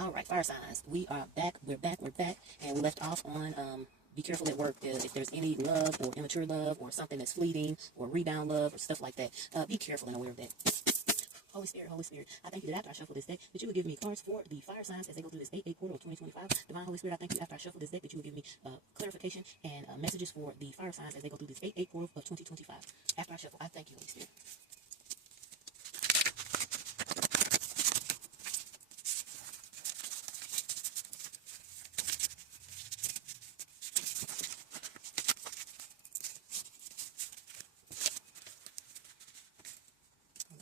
All right, fire signs. We are back. We're back. And we left off on be careful at work if there's any love or immature love or something that's fleeting or rebound love or stuff like that. Be careful and aware of that. Holy Spirit, I thank you that after I shuffle this deck, that you would give me cards for the fire signs as they go through this 8-8 portal of 2025. Divine Holy Spirit, I thank you after I shuffle this deck, that you would give me clarification and messages for the fire signs as they go through this 8-8 portal of 2025. After I shuffle, I thank you, Holy Spirit.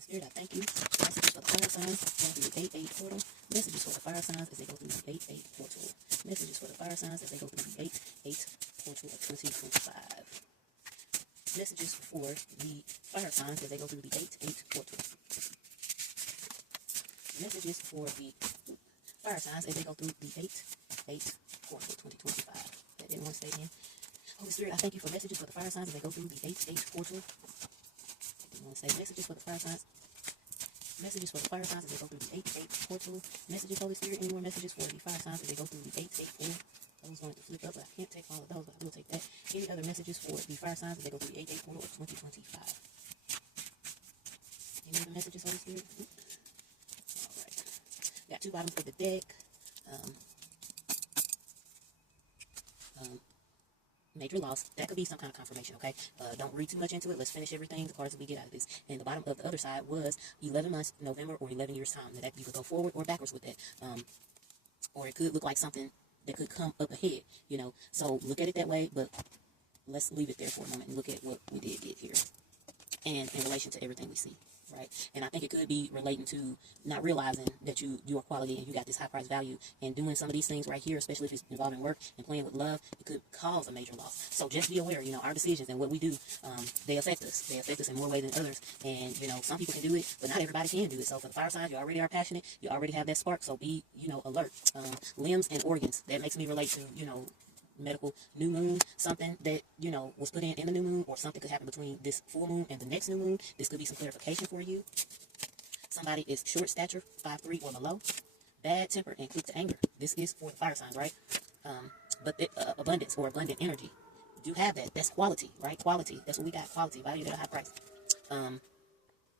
Spirit, I thank you. Messages for the fire signs going through the 8-8 portal. Messages for the fire signs as they go through the 8-8 portal. Messages for the fire signs as they go through the 8-8 portal of 2025. Messages for the fire signs as they go through the 8-8 portal. Messages for the fire signs as they go through the 8-8 portal 2025. That didn't want to stay in. Holy Spirit, I thank you for messages for the fire signs as they go through the 8-8 portal. Didn't want to say messages for the fire signs. Messages for the fire signs as they go through the 8-8 portal. Messages, Holy Spirit. Any more messages for the fire signs as they go through the 8-8 portal? I was going to flip up, but I can't take all of those, but I will take that. Any other messages for the fire signs as they go through the 8-8 portal of 2025? Any other messages, Holy Spirit? All right. Got two bottoms of the deck. Major loss. That could be some kind of confirmation, okay? Don't read too much into it. Let's finish everything, the cards that we get out of this. And the bottom of the other side was 11 months, November, or 11 years' time. Now, that you could go forward or backwards with that. Or it could look like something that could come up ahead, you know? So look at it that way, but let's leave it there for a moment and look at what we did get here. And in relation to everything we see, right? And I think it could be relating to not realizing that you're quality and you got this high price value, and doing some of these things right here, especially if it's involving work and playing with love, it could cause a major loss. So just be aware, you know, our decisions and what we do, they affect us. They affect us in more ways than others. And, you know, some people can do it, but not everybody can do it. So for the fire signs, you already are passionate. You already have that spark. So be, you know, alert. Limbs and organs. That makes me relate to, you know, medical new moon, something that, you know, was put in the new moon, or something could happen between this full moon and the next new moon. This could be some clarification for you. Somebody is short stature, 5'3" or below, bad temper and quick to anger. This is for the fire signs, right? But the, abundance or abundant energy, do have that. That's quality, right? Quality. That's what we got. Quality, valued at a high price.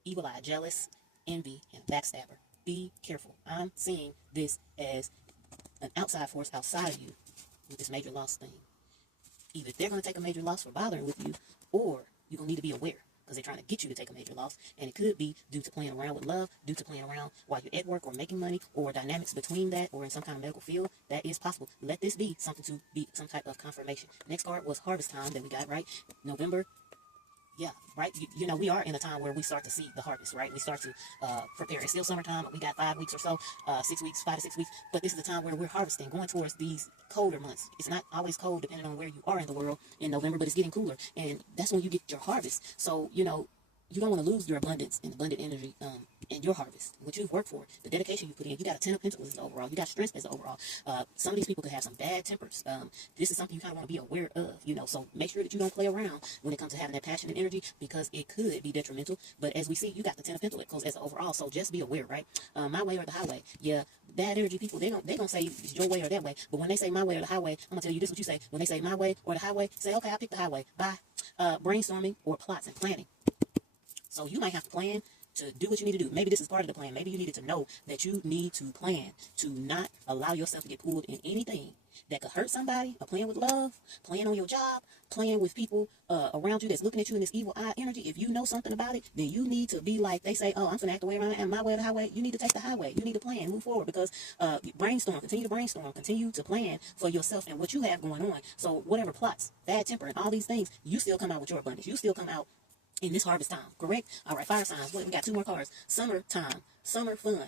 Evil eye, jealous, envy, and backstabber. Be careful. I'm seeing this as an outside force outside of you with this major loss thing. Either they're going to take a major loss for bothering with you, or you're going to need to be aware because they're trying to get you to take a major loss. And it could be due to playing around with love, due to playing around while you're at work or making money, or dynamics between that, or in some kind of medical field. That is possible. Let this be something to be some type of confirmation. Next card was harvest time that we got, right? November. Yeah, right? You know, we are in a time where we start to see the harvest, right? We start to prepare. It's still summertime. We got 5 weeks or so, 6 weeks, 5 to 6 weeks. But this is the time where we're harvesting, going towards these colder months. It's not always cold depending on where you are in the world in November, but it's getting cooler. And that's when you get your harvest. So, you know, you don't want to lose your abundance and abundant energy and your harvest, what you've worked for, the dedication you put in. You got a 10 of Pentacles as the overall. You got strength as the overall. Some of these people could have some bad tempers. This is something you kind of want to be aware of, you know. So make sure that you don't play around when it comes to having that passion and energy, because it could be detrimental. But as we see, you got the 10 of Pentacles as the overall. So just be aware, right? My way or the highway. Yeah, bad energy people, they gonna say it's your way or that way. But when they say my way or the highway, I'm gonna tell you this: what you say. When they say my way or the highway, say, okay, I pick the highway. Bye. Brainstorming or plots and planning. So you might have to plan to do what you need to do. Maybe this is part of the plan. Maybe you needed to know that you need to plan to not allow yourself to get pulled in anything that could hurt somebody, or playing with love, playing on your job, playing with people around you that's looking at you in this evil eye energy. If you know something about it, then you need to be like they say, oh, I'm going to act the way around and my way or the highway. You need to take the highway. You need to plan, move forward, because brainstorm, continue to plan for yourself and what you have going on. So whatever plots, bad temper, and all these things, you still come out with your abundance. You still come out in this harvest time, correct? All right, fire signs. What, we got 2 more cards. Summertime, summer fun.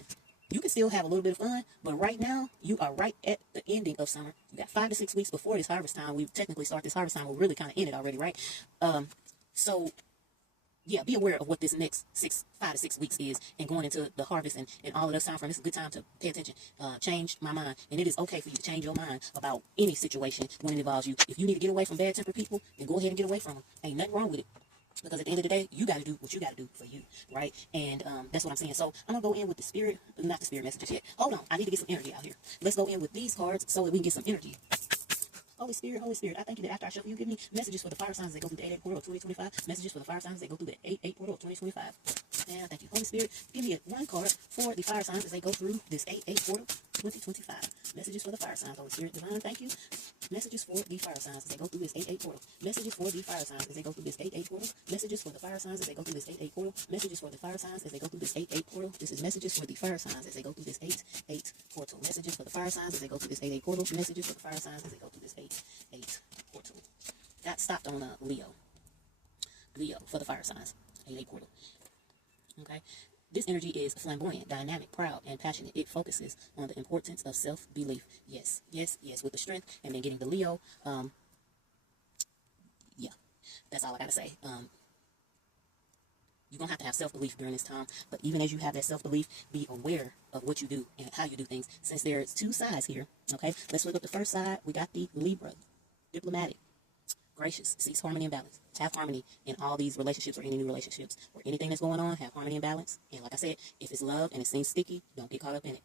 You can still have a little bit of fun, but right now, you are right at the ending of summer. You got 5 to 6 weeks before this harvest time. We technically start this harvest time. We're really kind of in it already, right? So, yeah, be aware of what this next 5 to 6 weeks is, and going into the harvest and all of those time frame. It's a good time to pay attention. Change my mind. And it is okay for you to change your mind about any situation when it involves you. If you need to get away from bad tempered people, then go ahead and get away from them. Ain't nothing wrong with it. Because at the end of the day, you got to do what you got to do for you, right? And that's what I'm saying. So I'm going to go in with the spirit, not the spirit messages yet. Hold on. I need to get some energy out here. Let's go in with these cards so that we can get some energy. Holy Spirit, I thank you that after I shuffle, you give me messages for the fire signs that go through the 8-8 portal of 2025, messages for the fire signs that go through the 8-8 portal of 2025. And I thank you. Holy Spirit, give me one card for the fire signs as they go through this 8-8 portal 2025. Messages for the fire signs, Holy Spirit, divine, thank you. Messages for the fire signs as they go through this 8-8 portal. Messages for the fire signs as they go through this 8-8 portal. Messages for the fire signs as they go through this 8-8 portal. Messages for the fire signs as they go through this 8-8 portal. This is messages for the fire signs as they go through this 8-8 portal. Messages for the fire signs as they go through this 8-8 portal. Messages for the fire signs as they go through this 8-8 portal. Got stopped on Leo. Leo for the fire signs. 8-8 portal. Okay. This energy is flamboyant, dynamic, proud, and passionate. It focuses on the importance of self-belief. Yes, yes, yes, with the strength. And then getting the Leo. Yeah, that's all I got to say. You're going to have self-belief during this time. But even as you have that self-belief, be aware of what you do and how you do things. Since there's two sides here, okay, let's look at the first side. We got the Libra, diplomatic, gracious, seeks harmony and balance. Have harmony in all these relationships or any new relationships or anything that's going on. Have harmony and balance. And like I said, if it's love and it seems sticky, don't get caught up in it.